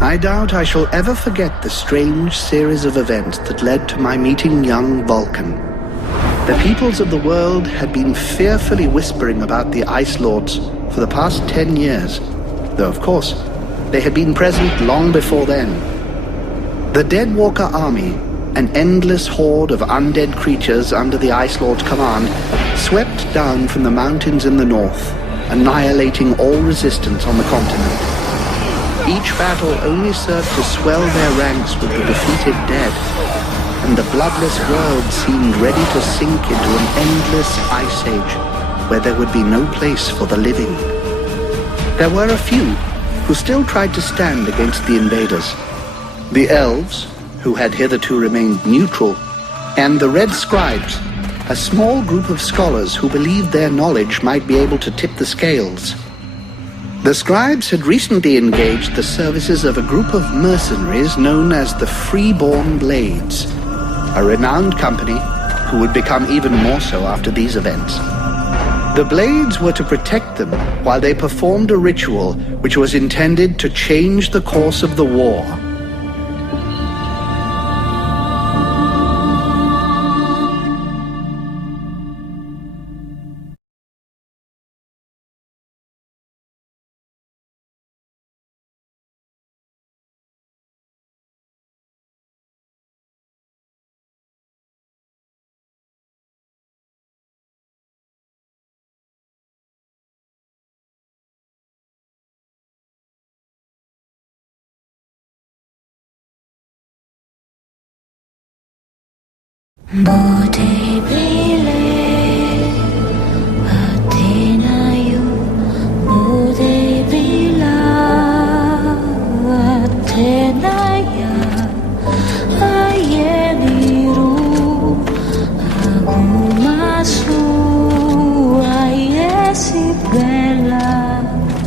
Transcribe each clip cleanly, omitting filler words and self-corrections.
I doubt I shall ever forget the strange series of events that led to my meeting young Vulcan. The peoples of the world had been fearfully whispering about the Ice Lords for the past 10 years, though of course they had been present long before then. The Deadwalker army, an endless horde of undead creatures under the Ice Lord's command, swept down from the mountains in the north, annihilating all resistance on the continent. Each battle only served to swell their ranks with the defeated dead, and the bloodless world seemed ready to sink into an endless ice age where there would be no place for the living. There were a few who still tried to stand against the invaders. The elves, who had hitherto remained neutral, and the red scribes, a small group of scholars who believed their knowledge might be able to tip the scales. The scribes had recently engaged the services of a group of mercenaries known as the Freeborn Blades, a renowned company who would become even more so after these events. The Blades were to protect them while they performed a ritual which was intended to change the course of the war.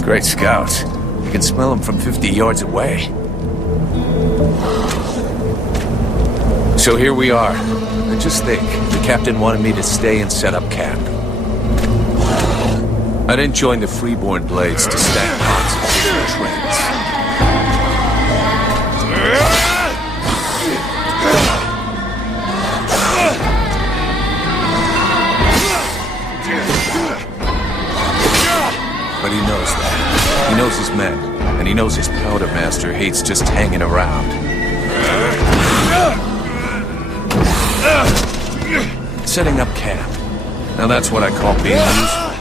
Great scouts. You can smell them from 50 yards away. So here we are. And just think, the captain wanted me to stay and set up camp. I didn't join the Freeborn Blades to stack pots and figure trends. But he knows that. He knows his men, and he knows his powder master hates just hanging around. Setting up camp. Now that's what I call being useful.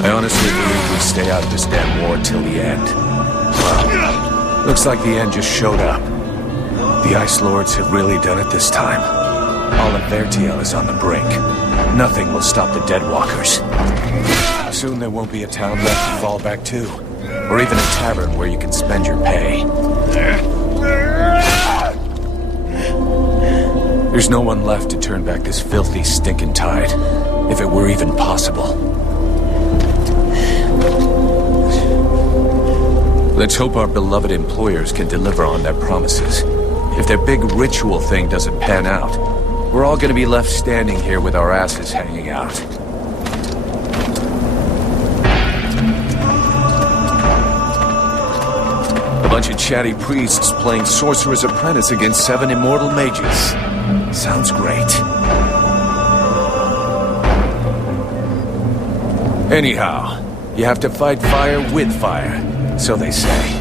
I honestly believe we stay out of this damn war till the end. Well, looks like the end just showed up. The Ice Lords have really done it this time. All of Vertiel is on the brink. Nothing will stop the Deadwalkers. Soon there won't be a town left to fall back to. Or even a tavern where you can spend your pay. There's no one left to turn back this filthy, stinking tide, if it were even possible. Let's hope our beloved employers can deliver on their promises. If their big ritual thing doesn't pan out, we're all gonna be left standing here with our asses hanging out. A bunch of chatty priests playing Sorcerer's Apprentice against 7 immortal mages. Sounds great. Anyhow, you have to fight fire with fire, so they say.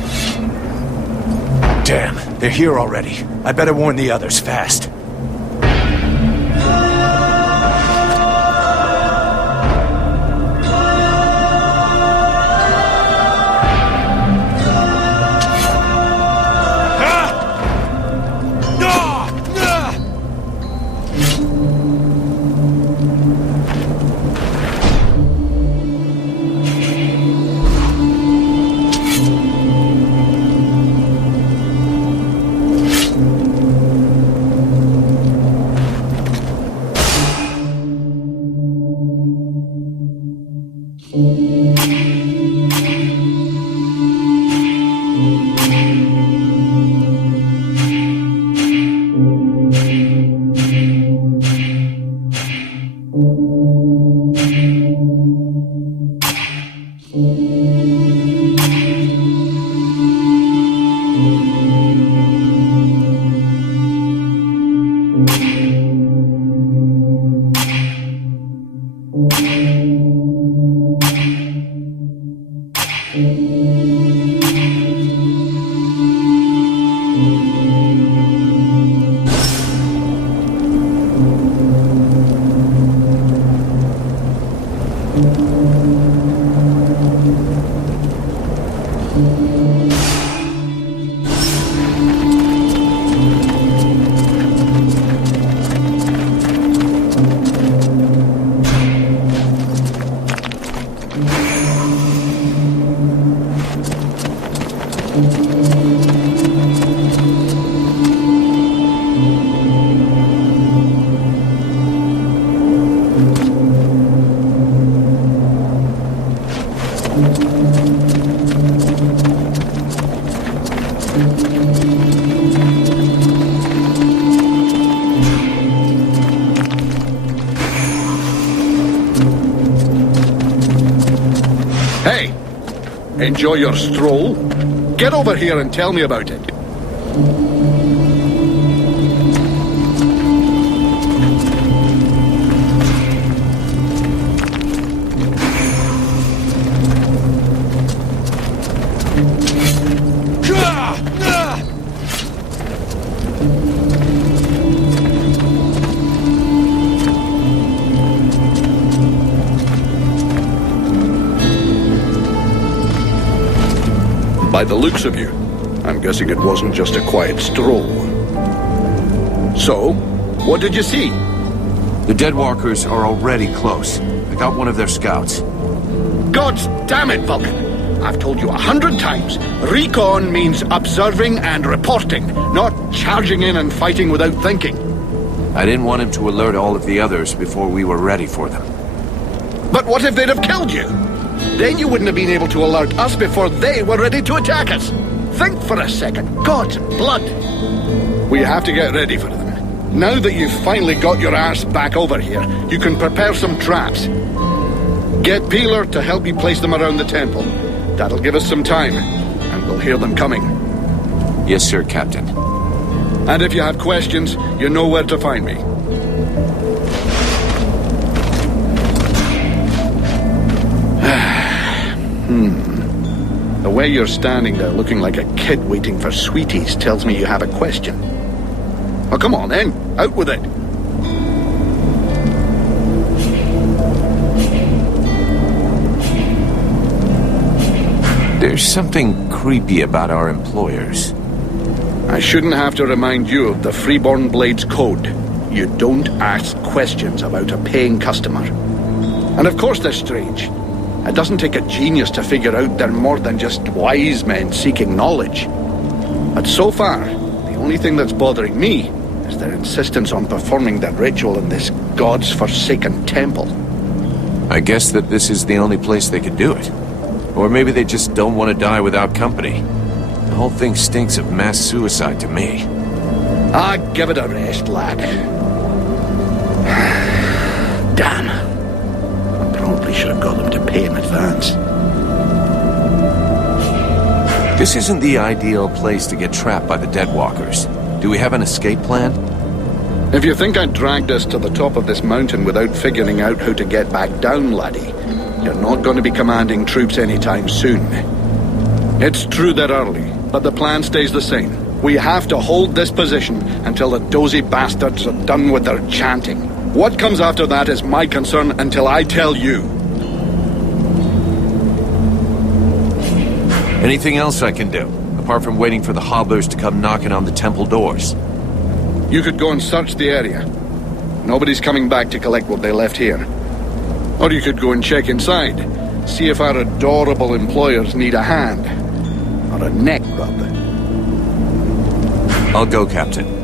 Damn, they're here already. I better warn the others fast. Enjoy your stroll? Get over here and tell me about it. By the looks of you, I'm guessing it wasn't just a quiet stroll. So, what did you see? The Deadwalkers are already close. I got one of their scouts. God damn it, Vulcan! I've told you 100 times, recon means observing and reporting, not charging in and fighting without thinking. I didn't want him to alert all of the others before we were ready for them. But what if they'd have killed you? Then you wouldn't have been able to alert us before they were ready to attack us. Think for a second. God's blood. We have to get ready for them. Now that you've finally got your ass back over here, you can prepare some traps. Get Peeler to help you place them around the temple. That'll give us some time, and we'll hear them coming. Yes, sir, Captain. And if you have questions, you know where to find me. The way you're standing there looking like a kid waiting for sweeties tells me you have a question. Well, come on then, out with it. There's something creepy about our employers. I shouldn't have to remind you of the Freeborn Blades Code. You don't ask questions about a paying customer. And of course they're strange. It doesn't take a genius to figure out they're more than just wise men seeking knowledge. But so far, the only thing that's bothering me is their insistence on performing that ritual in this God's-forsaken temple. I guess that this is the only place they could do it. Or maybe they just don't want to die without company. The whole thing stinks of mass suicide to me. Ah, give it a rest, lad. Damn. I probably should have got them to pay in advance. This isn't the ideal place to get trapped by the Deadwalkers. Do we have an escape plan? If you think I dragged us to the top of this mountain without figuring out how to get back down, laddie, you're not going to be commanding troops anytime soon. It's true they're early, but the plan stays the same. We have to hold this position until the dozy bastards are done with their chanting. What comes after that is my concern until I tell you. Anything else I can do, apart from waiting for the hobblers to come knocking on the temple doors? You could go and search the area. Nobody's coming back to collect what they left here. Or you could go and check inside, see if our adorable employers need a hand. Or a neck rub. I'll go, Captain.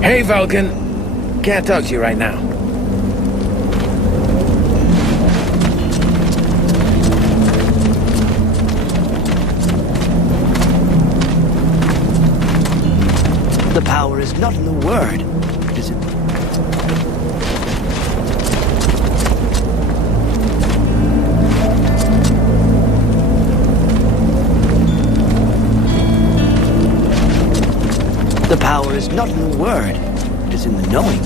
Hey, Vulcan. Can't talk to you right now. The power is not in the word, is it? The power is not in the word, it is in the knowing.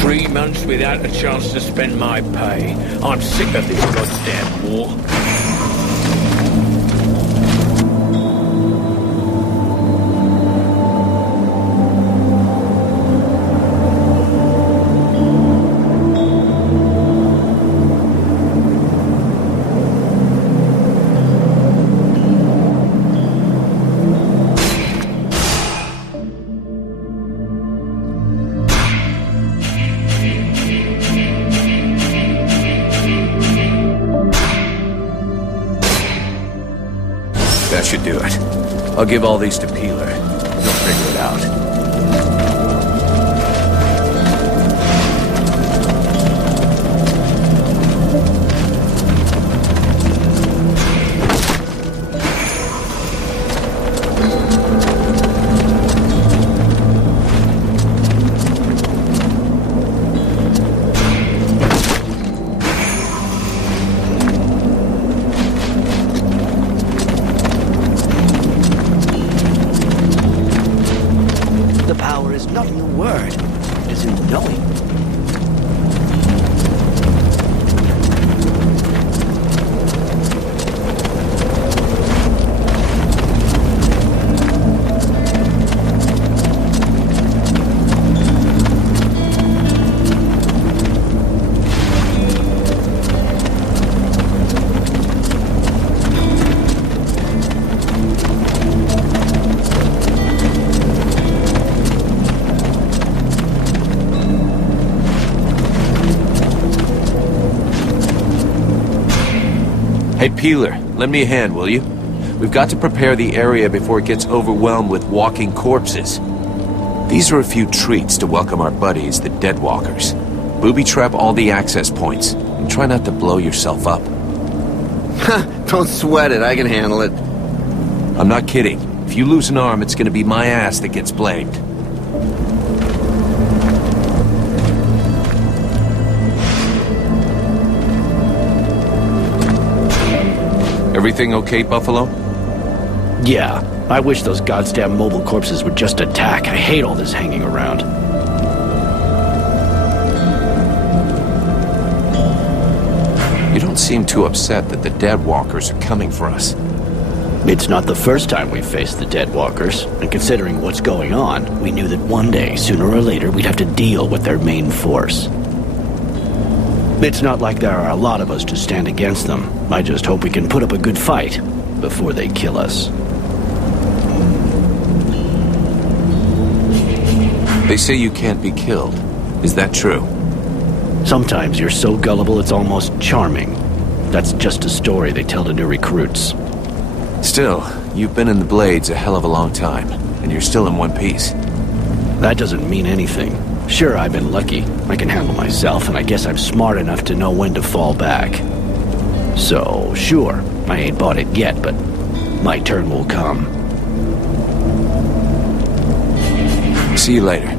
Three months without a chance to spend my pay. I'm sick of this goddamn war. That should do it. I'll give all these to Peeler. He'll figure it out. Not in the word, it is in the knowing. Hey, Peeler, lend me a hand, will you? We've got to prepare the area before it gets overwhelmed with walking corpses. These are a few treats to welcome our buddies, the Deadwalkers. Booby trap all the access points. And try not to blow yourself up. Don't sweat it, I can handle it. I'm not kidding. If you lose an arm, it's gonna be my ass that gets blamed. Everything okay, Buffalo? Yeah, I wish those goddamn mobile corpses would just attack. I hate all this hanging around. You don't seem too upset that the Dead Walkers are coming for us. It's not the first time we've faced the Dead Walkers, and considering what's going on, we knew that one day, sooner or later, we'd have to deal with their main force. It's not like there are a lot of us to stand against them. I just hope we can put up a good fight before they kill us. They say you can't be killed. Is that true? Sometimes you're so gullible it's almost charming. That's just a story they tell to new recruits. Still, you've been in the Blades a hell of a long time, and you're still in one piece. That doesn't mean anything. Sure, I've been lucky. I can handle myself, and I guess I'm smart enough to know when to fall back. So, sure, I ain't bought it yet, but my turn will come. See you later.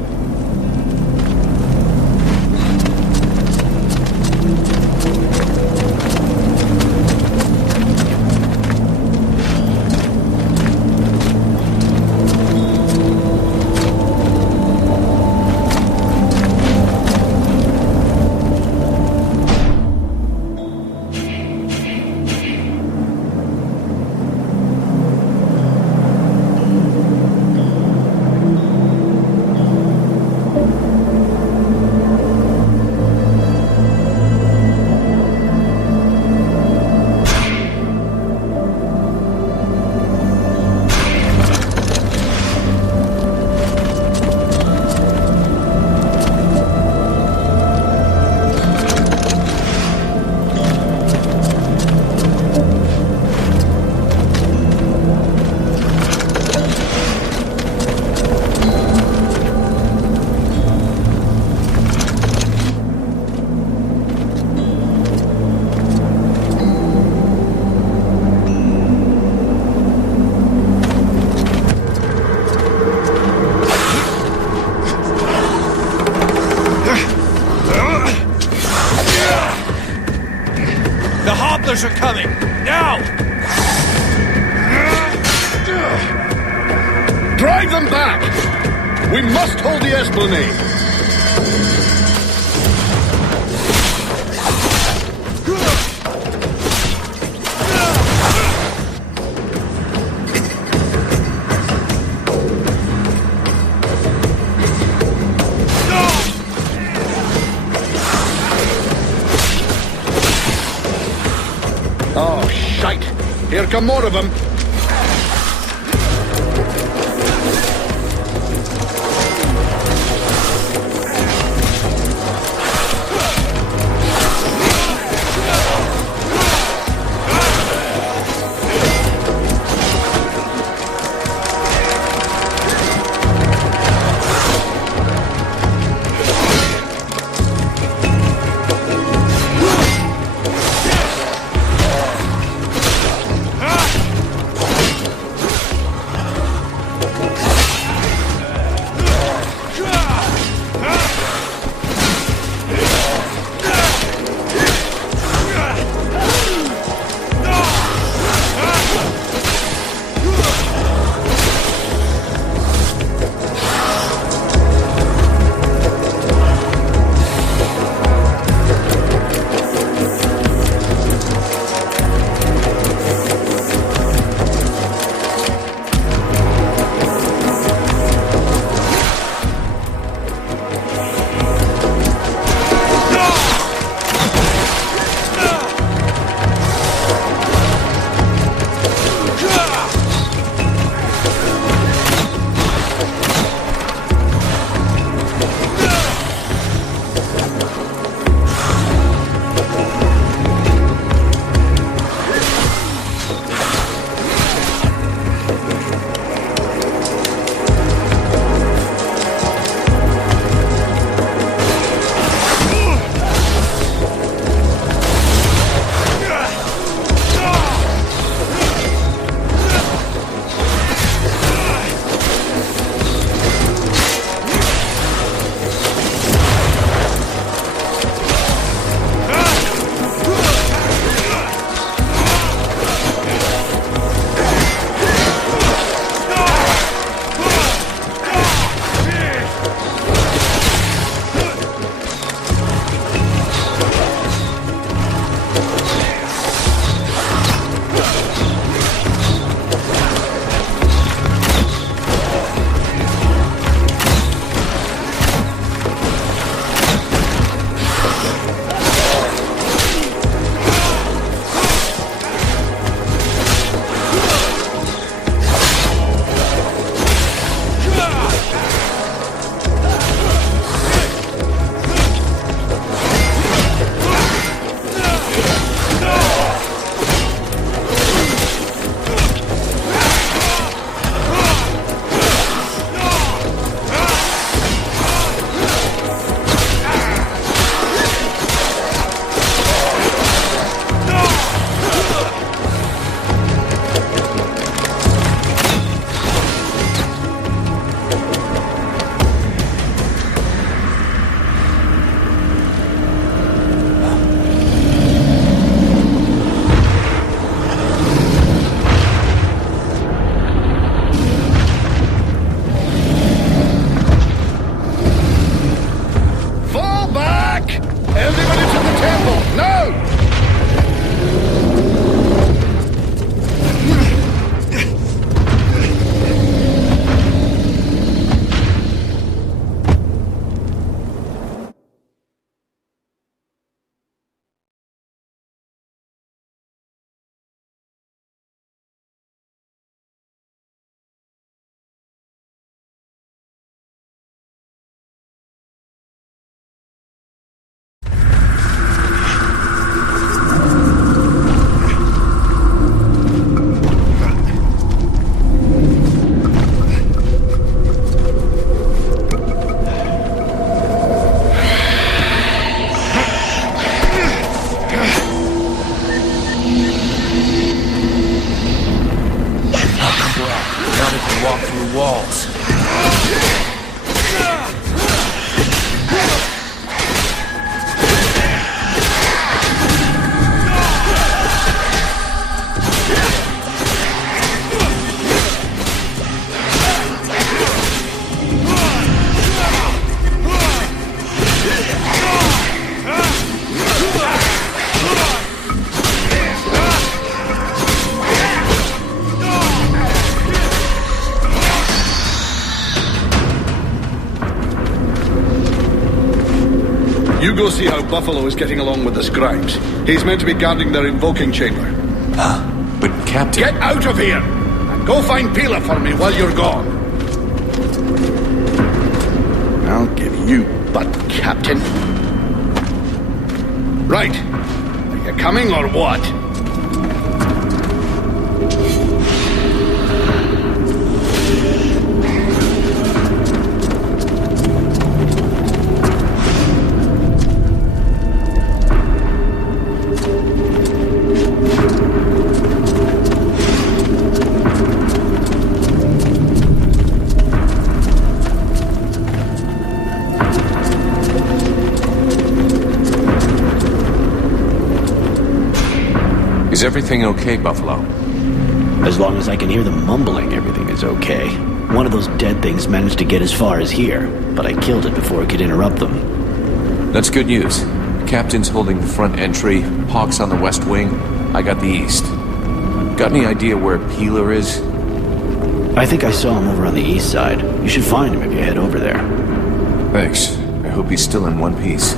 Are coming! Now! Drive them back! We must hold the Esplanade! Oh, shite! Here come more of them! temple, now! You go see how Buffalo is getting along with the scribes. He's meant to be guarding their invoking chamber. But Captain... Get out of here! And go find Pila for me while you're gone. I'll give you butt, Captain. Right. Are you coming or what? Is everything okay, Buffalo? As long as I can hear them mumbling, everything is okay. One of those dead things managed to get as far as here, but I killed it before it could interrupt them. That's good news. Captain's holding the front entry, Hawk's on the west wing, I got the east. Got any idea where Peeler is? I think I saw him over on the east side. You should find him if you head over there. Thanks. I hope he's still in one piece.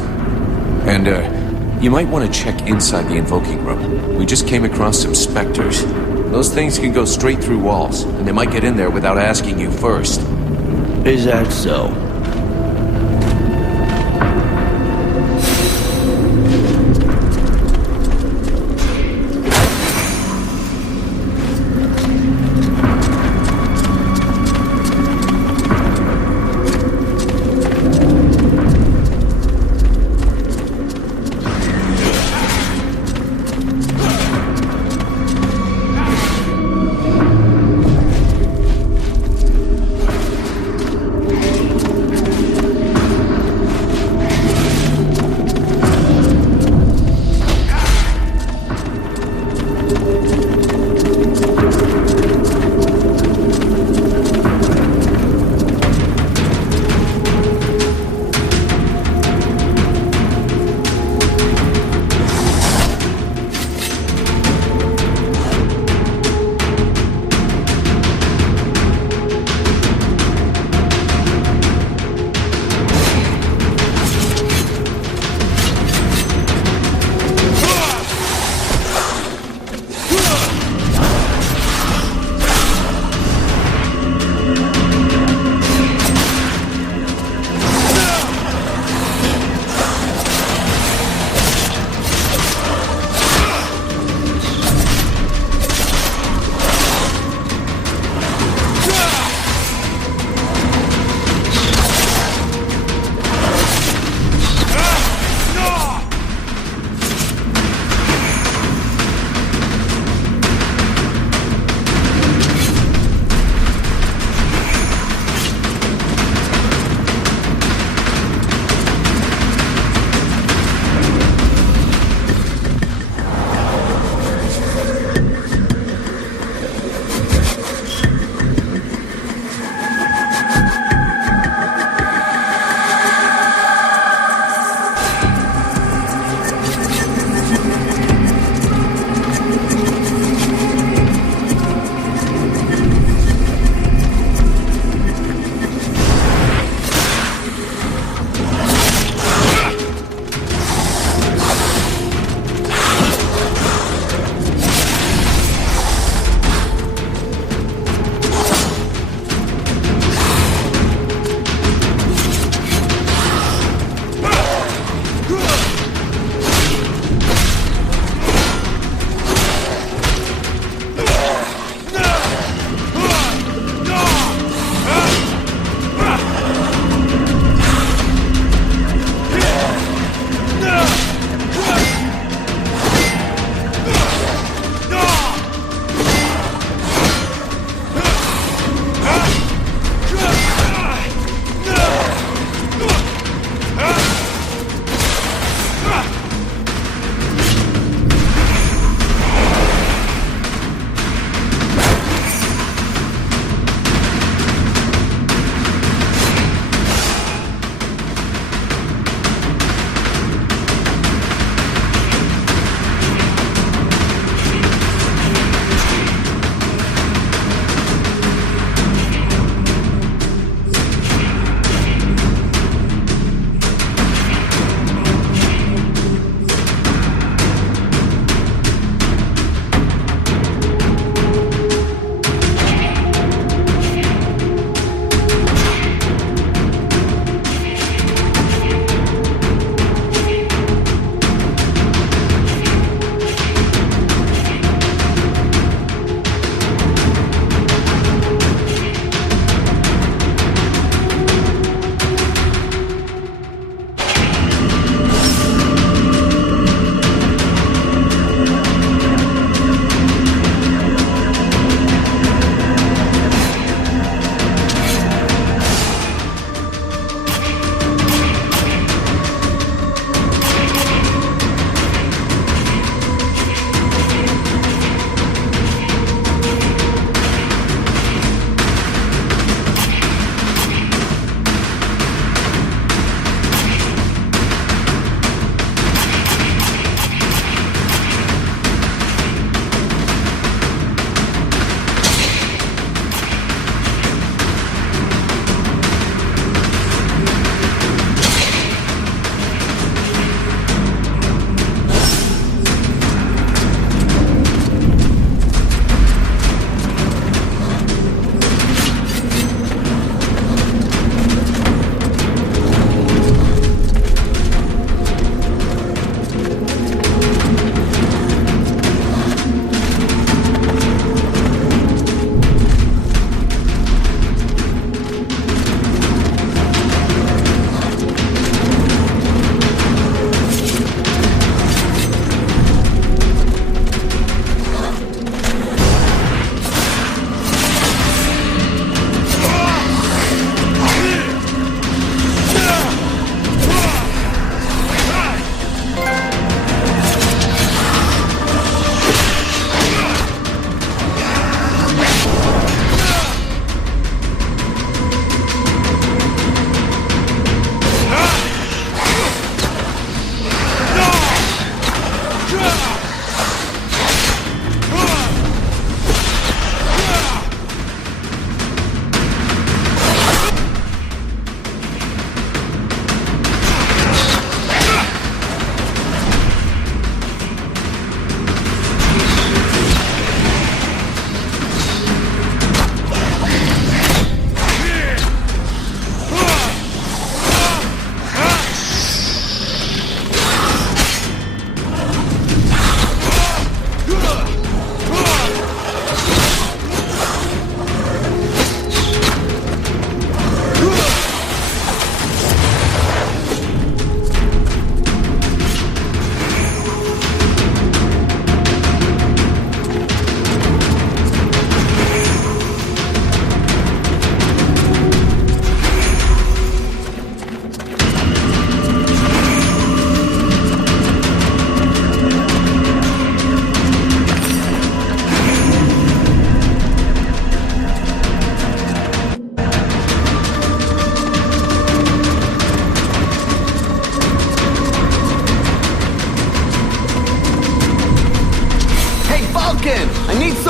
And, you might want to check inside the invoking room. We just came across some specters. Those things can go straight through walls, and they might get in there without asking you first. Is that so?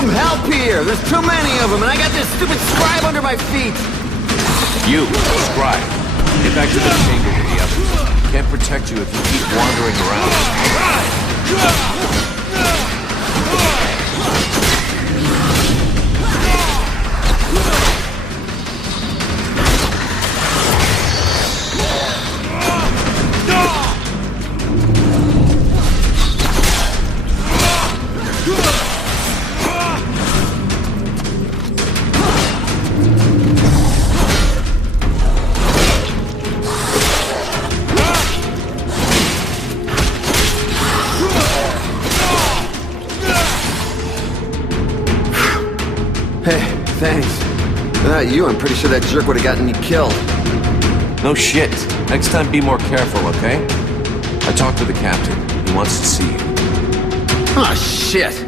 some help here! There's too many of them, and I got this stupid scribe under my feet! You, scribe. Get back to the chamber with the others. Can't protect you if you keep wandering around. Hey, thanks. Without you, I'm pretty sure that jerk would have gotten me killed. No shit. Next time be more careful, okay? I talked to the captain. He wants to see you. Ah, shit!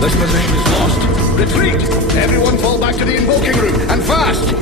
This position is lost. Retreat! Everyone fall back to the invoking room, and fast!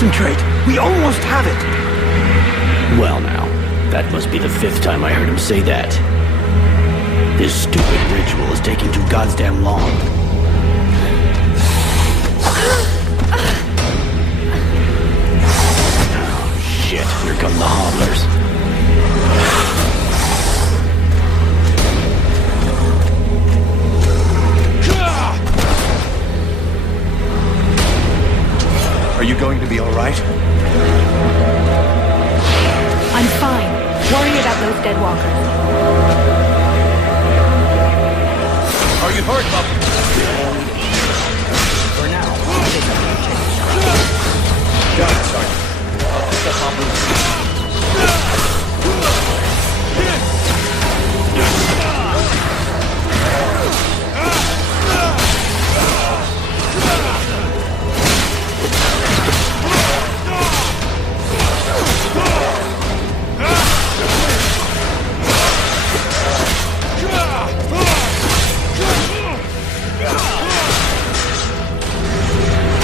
Concentrate. We almost have it. Well now, that must be the 5th time I heard him say that. This stupid ritual is taking too goddamn long. Oh, shit. Here come the hobblers. Are you going to be all right? I'm fine. Worry about those dead walkers. Are you hurt, Bubba? For now, Got it, Sergeant. I'll pick up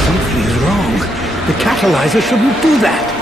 Something is wrong. The catalyzer shouldn't do that.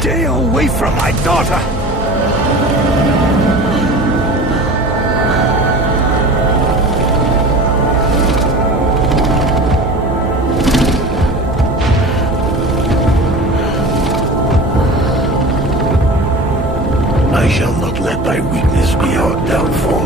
Stay away from my daughter! I shall not let thy weakness be our downfall.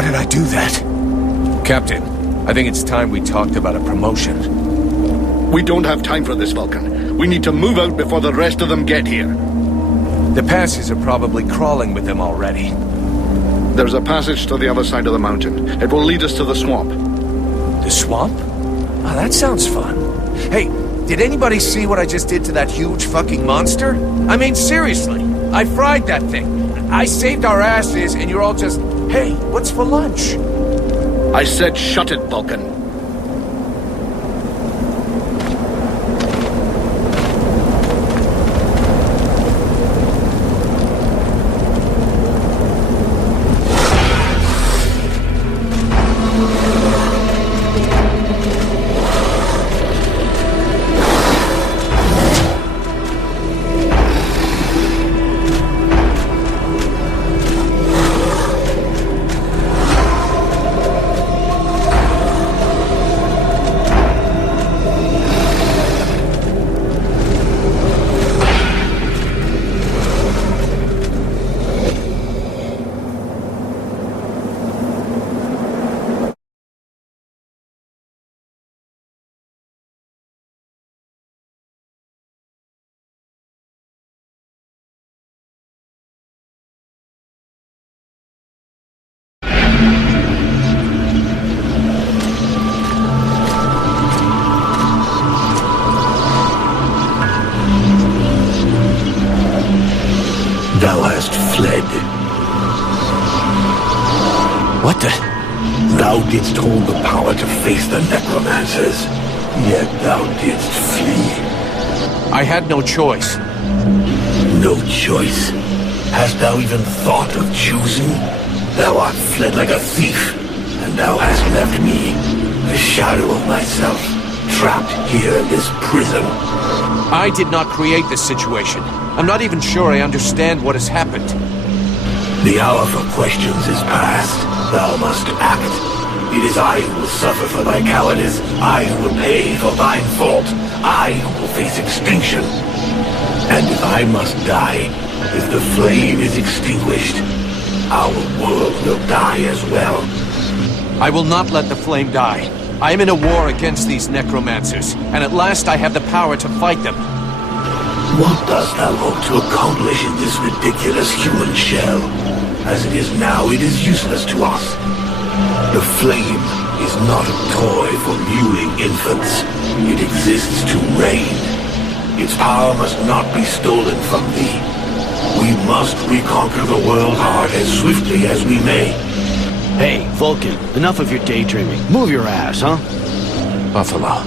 How did I do that? Captain, I think it's time we talked about a promotion. We don't have time for this, Vulcan. We need to move out before the rest of them get here. The passes are probably crawling with them already. There's a passage to the other side of the mountain. It will lead us to the swamp. The swamp? Oh, that sounds fun. Hey, did anybody see what I just did to that huge fucking monster? I mean, seriously, I fried that thing. I saved our asses, and you're all just, hey, what's for lunch? I said shut it, Vulcan. Thou hast fled. What the? Thou didst hold the power to face the necromancers, yet thou didst flee. I had no choice. No choice. Hast thou even thought of choosing? Thou art fled like a thief, and thou hast left me, a shadow of myself, trapped here in this prison. I did not create this situation. I'm not even sure I understand what has happened. The hour for questions is past. Thou must act. It is I who will suffer for thy cowardice. I who will pay for thine fault. I who will face extinction. And if I must die, if the flame is extinguished, our world will die as well. I will not let the flame die. I am in a war against these necromancers, and at last I have the power to fight them. What dost thou hope to accomplish in this ridiculous human shell? As it is now, it is useless to us. The flame is not a toy for mewing infants. It exists to reign. Its power must not be stolen from thee. We must reconquer the world hard as swiftly as we may. Hey, Vulcan, enough of your daydreaming. Move your ass, huh? Buffalo.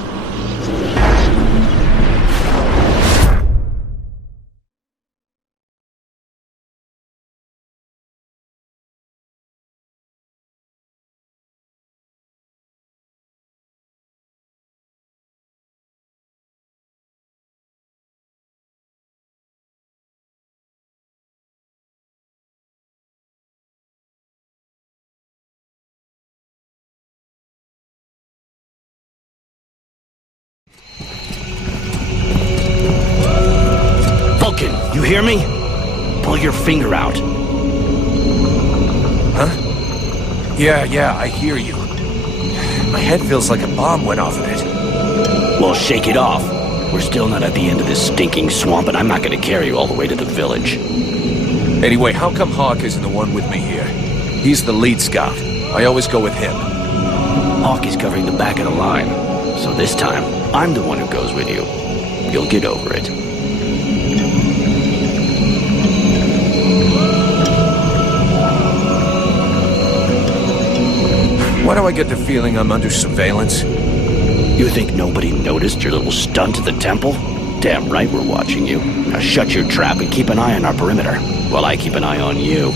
Vulcan, you hear me? Pull your finger out. Huh? Yeah, I hear you. My head feels like a bomb went off of it. Well, shake it off. We're still not at the end of this stinking swamp, and I'm not going to carry you all the way to the village. Anyway, how come Hawk isn't the one with me here? He's the lead scout. I always go with him. Hawk is covering the back of the line. So this time, I'm the one who goes with you. You'll get over it. Why do I get the feeling I'm under surveillance? You think nobody noticed your little stunt at the temple? Damn right we're watching you. Now shut your trap and keep an eye on our perimeter, while I keep an eye on you.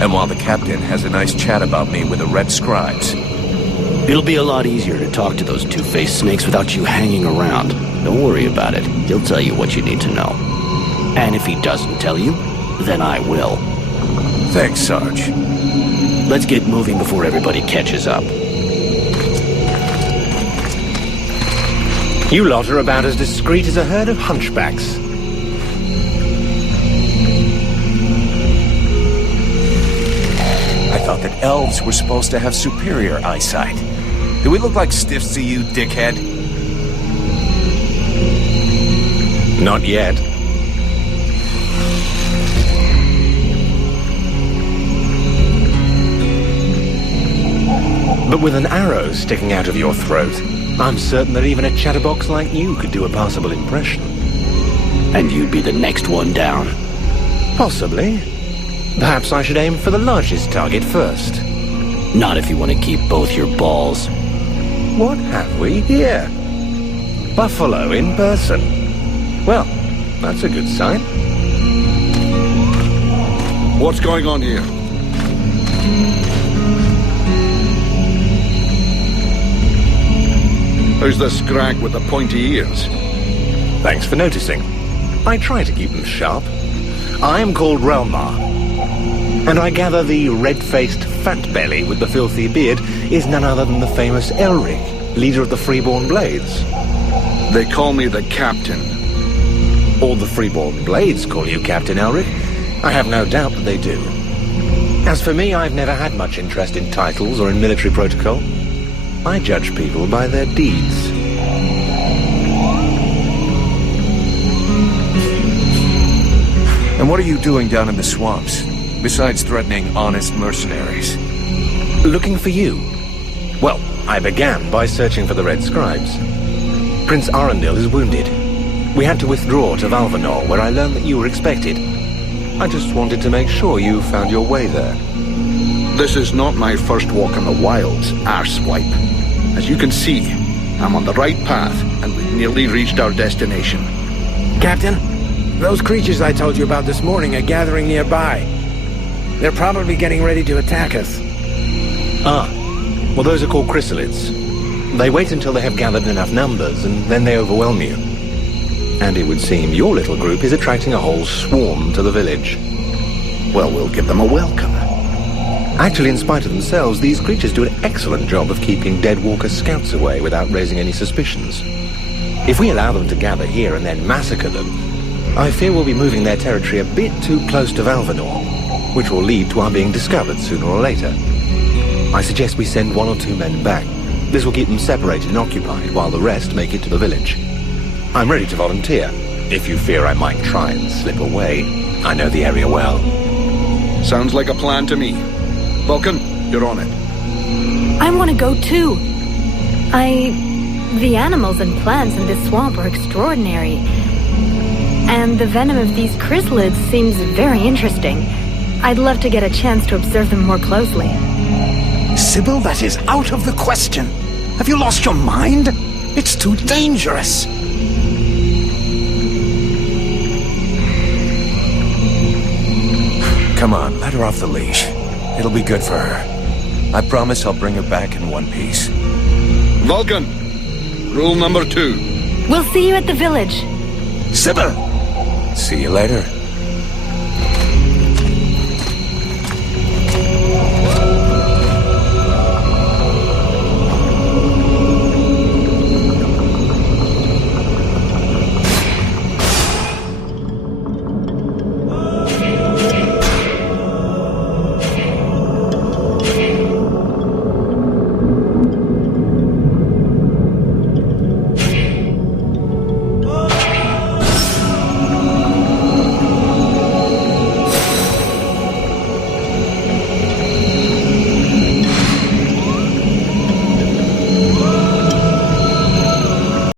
And while the captain has a nice chat about me with the red scribes. It'll be a lot easier to talk to those two-faced snakes without you hanging around. Don't worry about it. He'll tell you what you need to know. And if he doesn't tell you, then I will. Thanks, Sarge. Let's get moving before everybody catches up. You lot are about as discreet as a herd of hunchbacks. I thought that elves were supposed to have superior eyesight. Do we look like stiffs to you, dickhead? Not yet. But with an arrow sticking out of your throat, I'm certain that even a chatterbox like you could do a passable impression. And you'd be the next one down. Possibly. Perhaps I should aim for the largest target first. Not if you want to keep both your balls. What have we here? Buffalo in person. Well, that's a good sign. What's going on here? Who's the scrag with the pointy ears? Thanks for noticing. I try to keep them sharp. I am called Relmar, and I gather the red-faced fat belly with the filthy beard is none other than the famous Elric, leader of the Freeborn Blades. They call me the Captain. All the Freeborn Blades call you Captain Elric. I have no doubt that they do. As for me, I've never had much interest in titles or in military protocol. I judge people by their deeds. And what are you doing down in the swamps, besides threatening honest mercenaries? Looking for you. Well, I began by searching for the Red Scribes. Prince Arundel is wounded. We had to withdraw to Valvanor, where I learned that you were expected. I just wanted to make sure you found your way there. This is not my first walk in the wilds, arsewipe. As you can see, I'm on the right path, and we've nearly reached our destination. Captain, those creatures I told you about this morning are gathering nearby. They're probably getting ready to attack us. Ah, well, those are called chrysalids. They wait until they have gathered enough numbers, and then they overwhelm you. And it would seem your little group is attracting a whole swarm to the village. Well, we'll give them a welcome. Actually, in spite of themselves, these creatures do an excellent job of keeping Deadwalker scouts away without raising any suspicions. If we allow them to gather here and then massacre them, I fear we'll be moving their territory a bit too close to Valvanor, which will lead to our being discovered sooner or later. I suggest we send 1 or 2 men back. This will keep them separated and occupied while the rest make it to the village. I'm ready to volunteer, if you fear I might try and slip away. I know the area well. Sounds like a plan to me. Vulcan, you're on it. I want to go too. The animals and plants in this swamp are extraordinary. And the venom of these chrysalids seems very interesting. I'd love to get a chance to observe them more closely. Sybil, that is out of the question. Have you lost your mind? It's too dangerous. Come on, let her off the leash. It'll be good for her. I promise I'll bring her back in one piece. Vulcan, rule number 2. We'll see you at the village. Sybil! See you later.